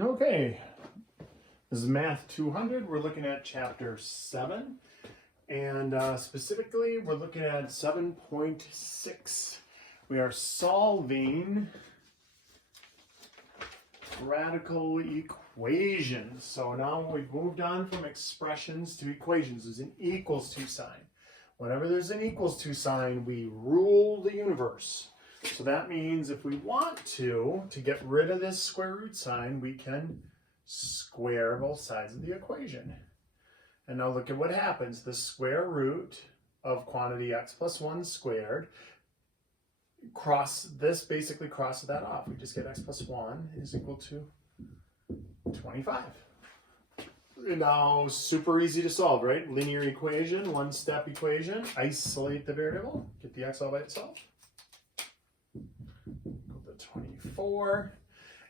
Okay, this is Math 200. We're looking at Chapter 7, and specifically we're looking at 7.6. We are solving radical equations. So now we've moved on from expressions to equations. There's an equals to sign. Whenever there's an equals to sign, we rule the universe. So that means if we want to get rid of this square root sign, we can square both sides of the equation. And now look at what happens. The square root of quantity x plus 1 squared, basically crosses that off. We just get x plus 1 is equal to 25. Now, super easy to solve, right? Linear equation, one-step equation. Isolate the variable, get the x all by itself. 24.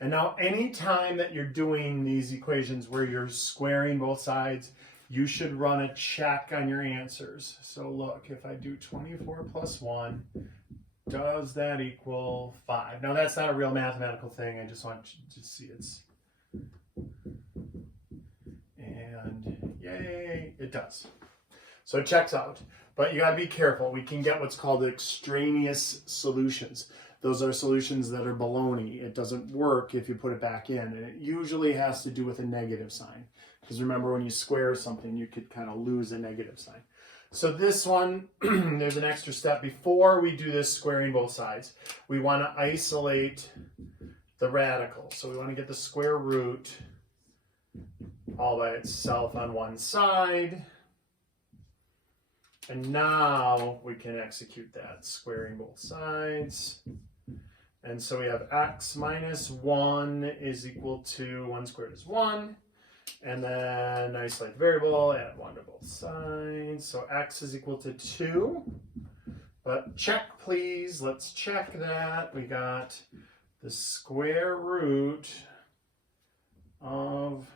And now anytime that you're doing these equations where you're squaring both sides, you should run a check on your answers. So look, if I do 24 plus 1, does that equal 5? Now that's not a real mathematical thing. I just want you to see it's. And yay, it does. So it checks out. But you gotta be careful. We can get what's called extraneous solutions. Those are solutions that are baloney. It doesn't work if you put it back in. And it usually has to do with a negative sign. Because remember, when you square something, you could kind of lose a negative sign. So this one, there's an extra step. Before we do this squaring both sides, we want to isolate the radical. So we want to get the square root all by itself on one side. And now we can execute that, squaring both sides. And so we have x minus 1 is equal to 1 squared is 1. And then isolate the variable, add 1 to both sides. So x is equal to 2. But check, please. Let's check that. We got the square root of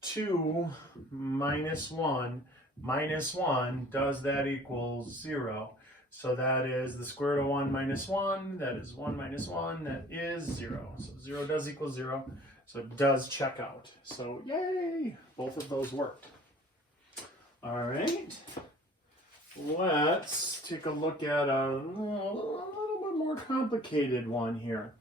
2 minus 1. Minus 1, does that equal 0? So that is the square root of 1 minus 1. That is 1 minus 1. That is 0. So 0 does equal 0. So it does check out. So yay! Both of those worked. All right. Let's take a look at a little bit more complicated one here.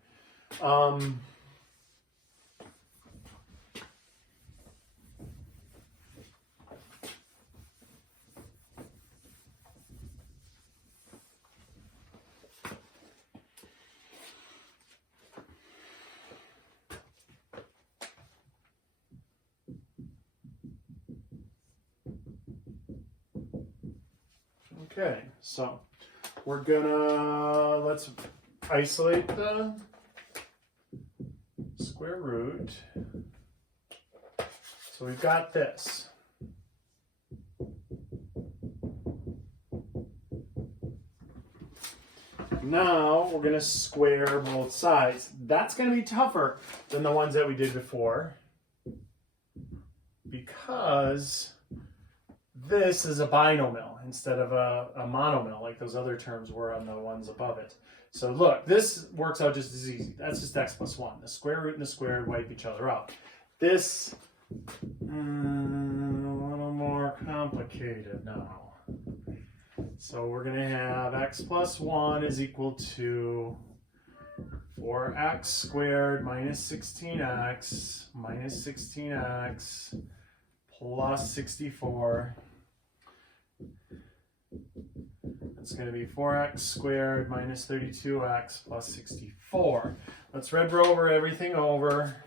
Okay, so let's isolate the square root. So we've got this. Now we're going to square both sides. That's going to be tougher than the ones that we did before because this is a binomial instead of a monomial like those other terms were on the ones above it. So look, this works out just as easy. That's just x plus 1. The square root and the squared wipe each other out. This, a little more complicated now. So we're going to have x plus 1 is equal to 4x squared minus 16x plus 64. It's going to be 4x squared minus 32x plus 64. Let's red over everything over.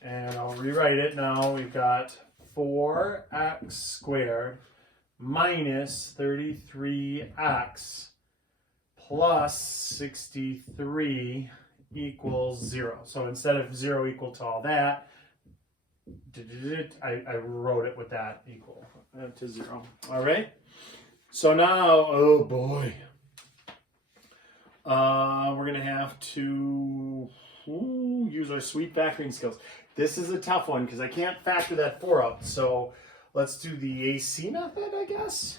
And I'll rewrite it now. We've got 4x squared minus 33x plus 63 equals 0. So instead of 0 equal to all that, I wrote it with that equal to 0. All right. So now, oh boy, we're going to have to use our sweet factoring skills. This is a tough one because I can't factor that 4 out. So let's do the AC method, I guess.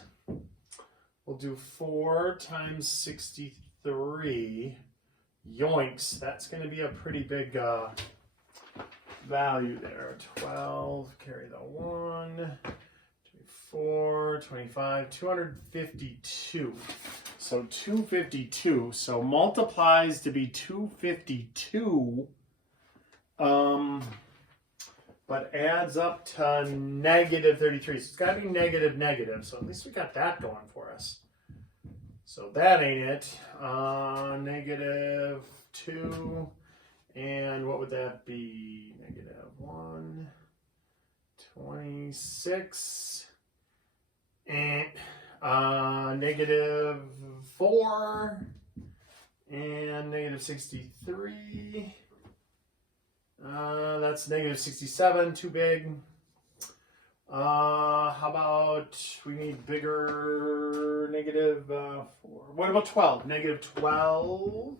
we'll do 4 times 63. Yoinks, that's going to be a pretty big value there. 12, carry the 1, 4, 25, 252. So 252, so multiplies to be 252, but adds up to negative 33. So it's got to be negative, so at least we got that going for us. So that ain't it. Negative 2, and what would that be? Negative 1, 26, and negative 4, and negative 63. That's negative 67, too big. How about we need bigger? Negative 4. What about 12? Negative 12.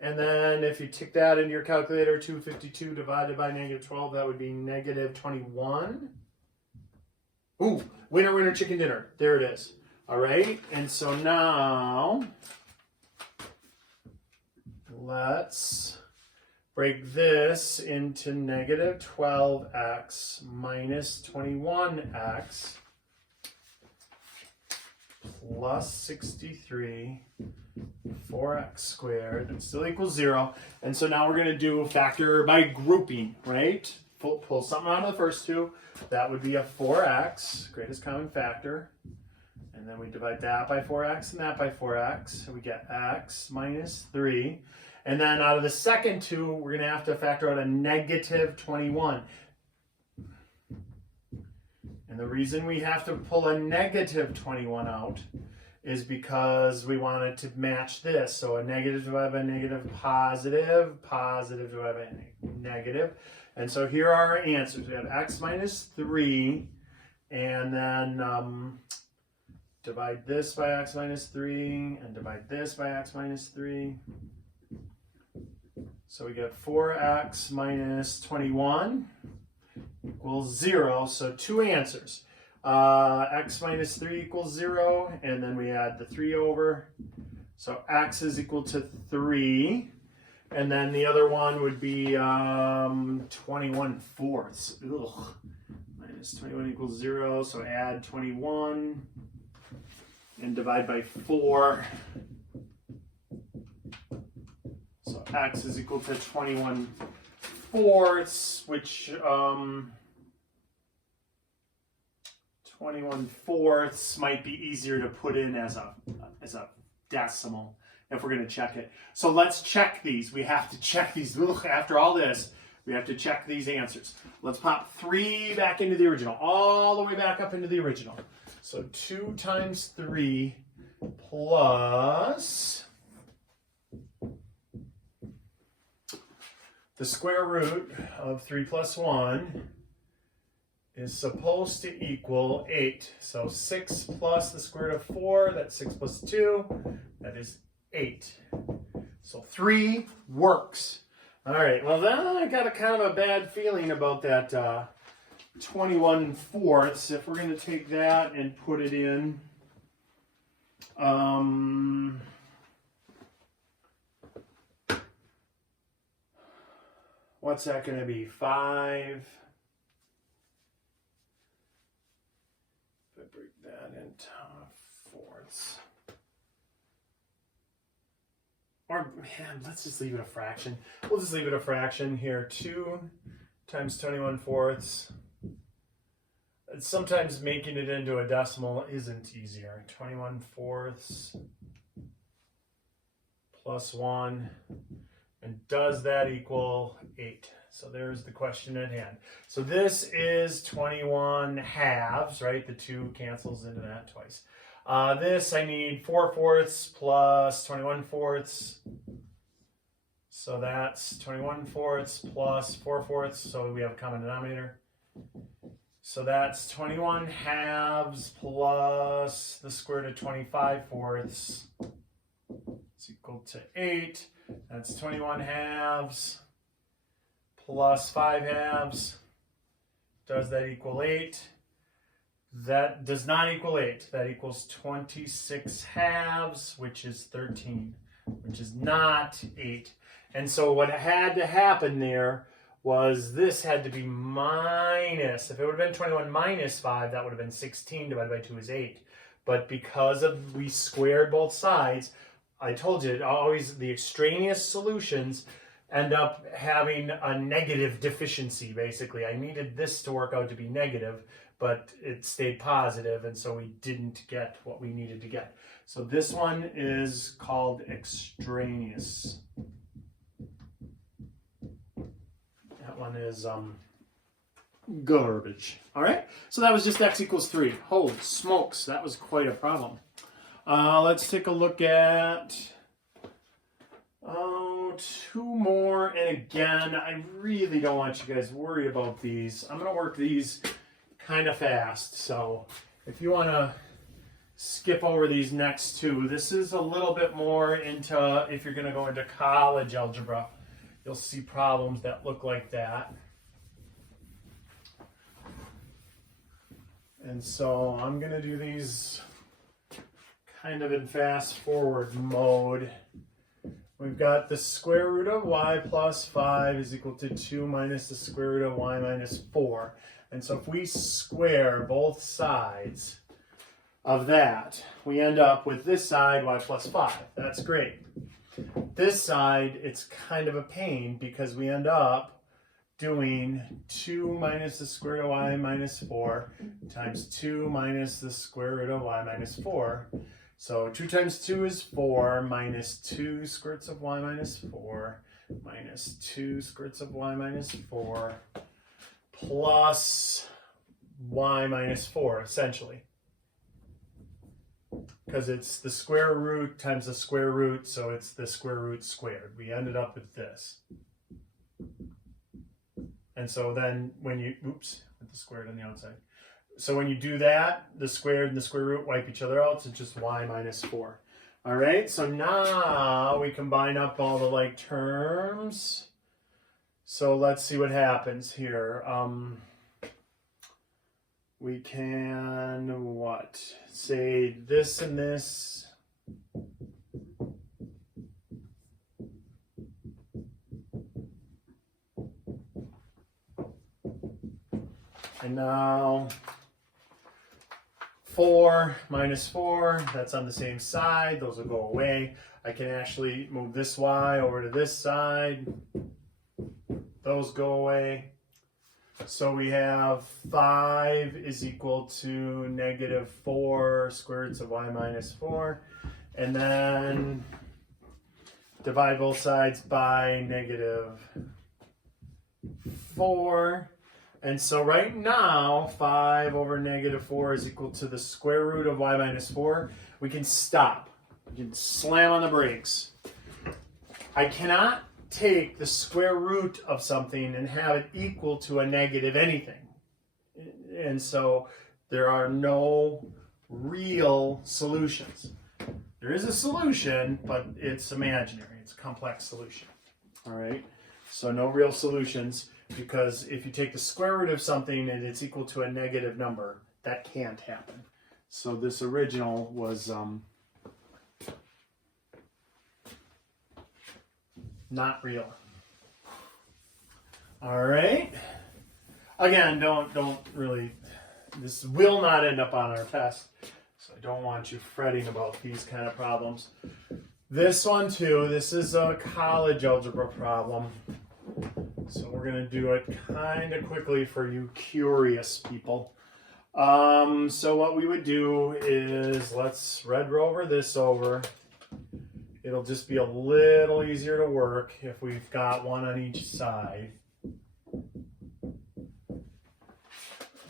And then if you tick that into your calculator, 252 divided by negative 12, that would be negative 21. Ooh, winner, winner, chicken dinner. There it is. All right, and so now let's break this into negative 12x minus 21x plus 63, 4x squared, and still equals 0. And so now we're going to do a factor by grouping, right? Pull something out of the first two. That would be a 4x, greatest common factor. And then we divide that by 4x and that by 4x. So we get x minus 3. And then out of the second two, we're going to have to factor out a negative 21. And the reason we have to pull a negative 21 out is because we want it to match this. So a negative divided by negative, positive, positive divided by negative. And so here are our answers. We have x minus 3, and then divide this by x minus 3, and divide this by x minus 3. So we get 4x minus 21 equals 0. So two answers. X minus 3 equals 0, and then we add the 3 over. So x is equal to 3. And then the other one would be 21 fourths. Ugh. Minus 21 equals 0, so add 21 and divide by 4. So x is equal to 21 fourths, which 21 fourths might be easier to put in as a decimal if we're going to check it. So let's check these. We have to check these. Ugh, after all this, we have to check these answers. Let's pop 3 back into the original, all the way back up into the original. So 2 times 3 plus the square root of 3 plus 1 is supposed to equal 8. So 6 plus the square root of 4, that's 6 plus 2, that is 8. So 3 works. All right, well then I got a kind of a bad feeling about that 21 fourths. If we're going to take that and put it in, what's that going to be? 5. If I break that into fourths. Or, man, let's just leave it a fraction. We'll just leave it a fraction here. 2 times 21 fourths. Sometimes making it into a decimal isn't easier. 21 fourths plus 1. And does that equal 8? So there's the question at hand. So this is 21 halves, right? The 2 cancels into that twice. This I need 4 fourths plus 21 fourths. So that's 21 fourths plus 4 fourths. So we have a common denominator. So that's 21 halves plus the square root of 25 fourths. It's equal to 8. That's 21 halves plus 5 halves. Does that equal 8? That does not equal 8. That equals 26 halves, which is 13, which is not 8. And so what had to happen there was this had to be minus. If it would have been 21 minus 5, that would have been 16 divided by 2 is 8. But because of we squared both sides, I told you, always the extraneous solutions end up having a negative deficiency, basically. I needed this to work out to be negative, but it stayed positive, and so we didn't get what we needed to get. So this one is called extraneous. That one is garbage. All right, so that was just x equals 3. Holy smokes, that was quite a problem. Let's take a look at 2 more. And again, I really don't want you guys worried about these. I'm going to work these kind of fast. So if you want to skip over these next 2, this is a little bit more into, if you're going to go into college algebra, you'll see problems that look like that. And so I'm going to do these kind of in fast forward mode. We've got the square root of y plus 5 is equal to 2 minus the square root of y minus 4. And so if we square both sides of that, we end up with this side y plus 5. That's great. This side, it's kind of a pain because we end up doing 2 minus the square root of y minus 4 times 2 minus the square root of y minus 4. So 2 times 2 is 4, minus 2 square roots of y minus 4, minus 2 square roots of y minus 4, plus y minus 4, essentially. Because it's the square root times the square root, so it's the square root squared. We ended up with this. And so then when you, oops, with the squared on the outside. So when you do that, the squared and the square root wipe each other out, so it's just y minus 4. All right, so now we combine up all the like terms. So let's see what happens here. We can, what? Say this and this. And now 4 minus 4, that's on the same side. Those will go away. I can actually move this y over to this side. Those go away. So we have 5 is equal to negative 4 square roots of y minus 4. And then divide both sides by negative 4. And so right now, 5 over negative 4 is equal to the square root of y minus 4. We can stop. We can slam on the brakes. I cannot take the square root of something and have it equal to a negative anything. And so there are no real solutions. There is a solution, but it's imaginary. It's a complex solution. All right? So no real solutions. Because if you take the square root of something and it's equal to a negative number, that can't happen. So this original was not real. All right. Again, don't really, this will not end up on our test. So I don't want you fretting about these kind of problems. This one too, this is a college algebra problem. So we're going to do it kind of quickly for you curious people. So what we would do is let's red rover this over. It'll just be a little easier to work if we've got one on each side.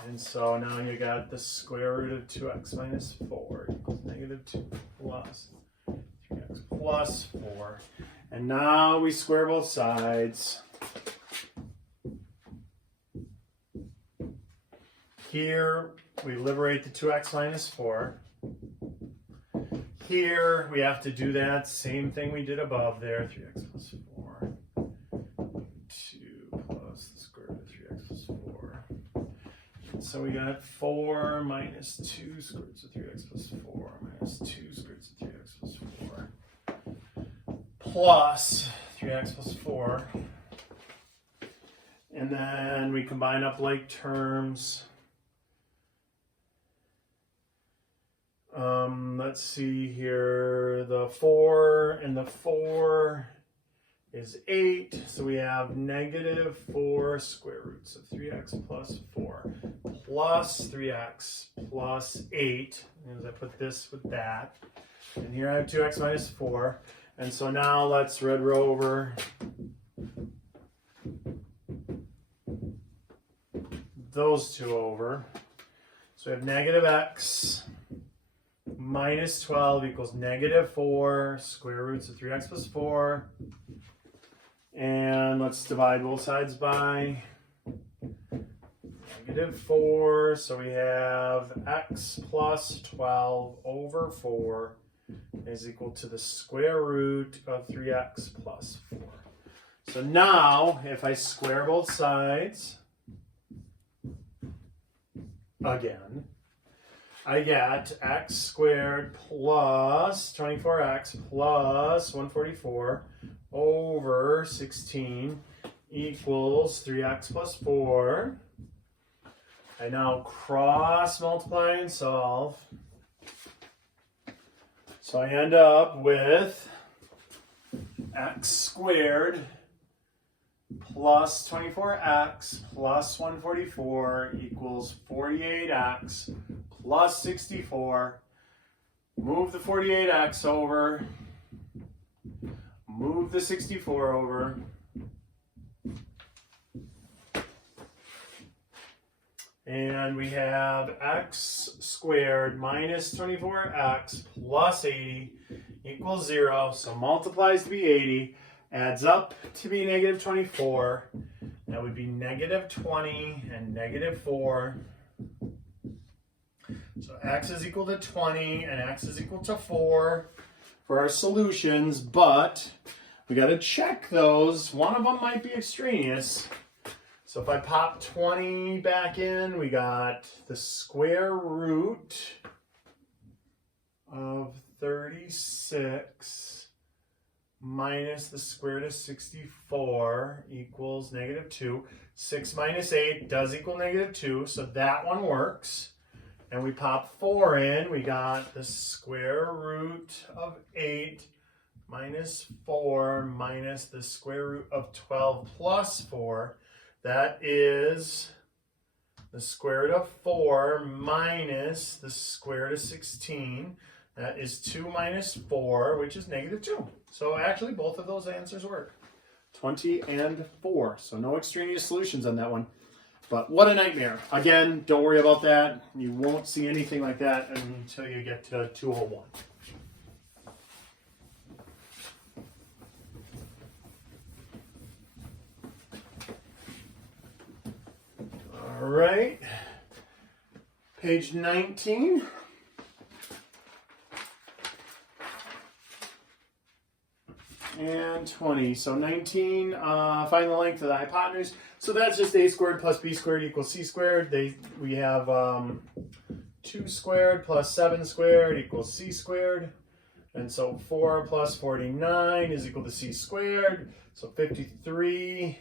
And so now you got the square root of 2x minus 4 equals negative 2 plus 3x plus 4. And now we square both sides. Here, we liberate the 2x minus 4. Here, we have to do that same thing we did above there, 3x plus 4. 2 plus the square root of 3x plus 4. so we got 4 minus 2 square roots of 3x plus 4 minus 2 square roots of 3x plus 4 plus 3x plus 4. And then we combine up like terms. Let's see here. The 4 and the 4 is 8. So we have negative 4 square roots of 3x plus 4 plus 3x plus 8. As I put this with that. And here I have 2x minus 4. And so now let's red row over those two over. So we have negative x minus 12 equals negative 4 square roots of 3x plus 4. And let's divide both sides by negative 4. So we have x plus 12 over 4 is equal to the square root of 3x plus 4. So now, if I square both sides, again, I get x squared plus 24x plus 144 over 16 equals 3x plus 4. I now cross multiply and solve. So I end up with x squared plus 24x plus 144 equals 48x plus 64. Move the 48x over. Move the 64 over. And we have x squared minus 24x plus 80 equals 0. So multiplies to be 80, adds up to be negative 24. That would be negative 20 and negative 4. So x is equal to 20 and x is equal to 4 for our solutions, but we got to check those. One of them might be extraneous. So if I pop 20 back in, we got the square root of 36 minus the square root of 64 equals negative 2. 6 minus 8 does equal negative 2, so that one works. And we pop 4 in, we got the square root of 8 minus 4 minus the square root of 12 plus 4. That is the square root of 4 minus the square root of 16. That is 2 minus 4, which is negative 2. So actually both of those answers work. 20 and 4. So no extraneous solutions on that one. But what a nightmare. Again, don't worry about that. You won't see anything like that until you get to 201. All right, page 19. And 20. So 19, find the length of the hypotenuse. So that's just a squared plus b squared equals c squared. We have 2 squared plus 7 squared equals c squared. And so 4 plus 49 is equal to c squared. So 53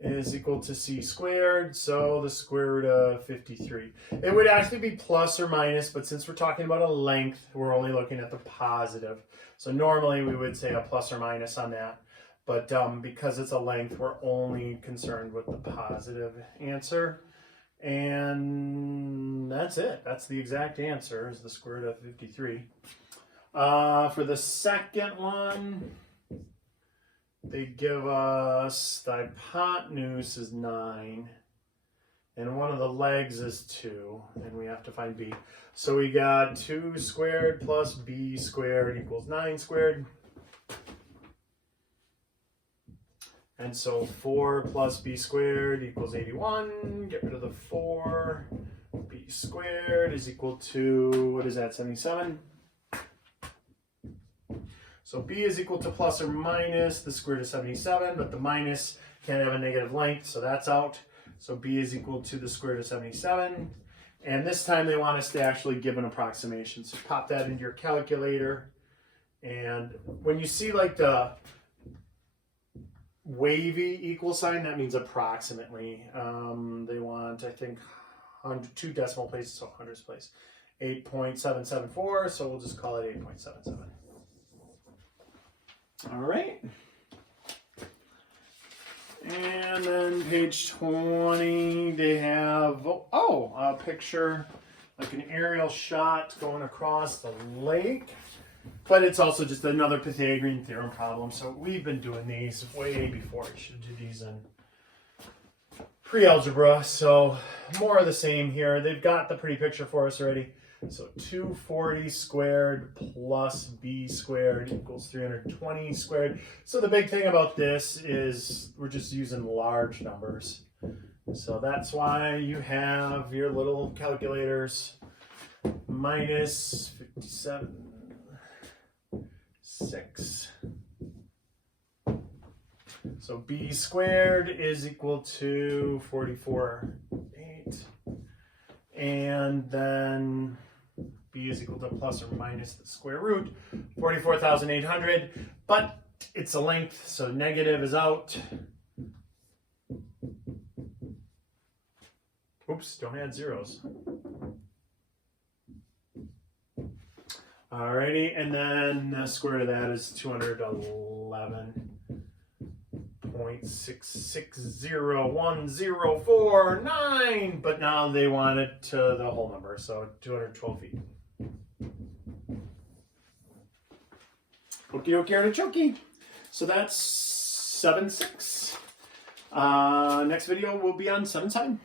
is equal to c squared, so the square root of 53. It would actually be plus or minus, but since we're talking about a length, we're only looking at the positive. So normally we would say a plus or minus on that, but because it's a length, we're only concerned with the positive answer. And that's it. That's the exact answer, is the square root of 53. For the second one, they give us the hypotenuse is 9, and one of the legs is 2, and we have to find b. So we got 2 squared plus b squared equals 9 squared. And so 4 plus b squared equals 81. Get rid of the 4. B squared is equal to, what is that, 77? So b is equal to plus or minus the square root of 77, but the minus can't have a negative length, so that's out. So b is equal to the square root of 77. And this time they want us to actually give an approximation. So pop that into your calculator. And when you see like the wavy equal sign, that means approximately. They want, I think, 2 decimal places, so hundredths place. 8.774, so we'll just call it 8.77. All right. And then page 20, they have, a picture, like an aerial shot going across the lake. But it's also just another Pythagorean theorem problem. So we've been doing these way before. We should do these in pre-algebra. So more of the same here. They've got the pretty picture for us already. So 240 squared plus b squared equals 320 squared. So the big thing about this is we're just using large numbers. So that's why you have your little calculators. Minus 57.6. So b squared is equal to 44.8. And then b is equal to plus or minus the square root, 44,800. But it's a length, so negative is out. Oops, don't add zeros. Alrighty, and then the square root of that is 211.6601049, but now they want it to the whole number, so 212 feet. Okie dokie artichoke. So that's 7-6. Next video will be on 7 time.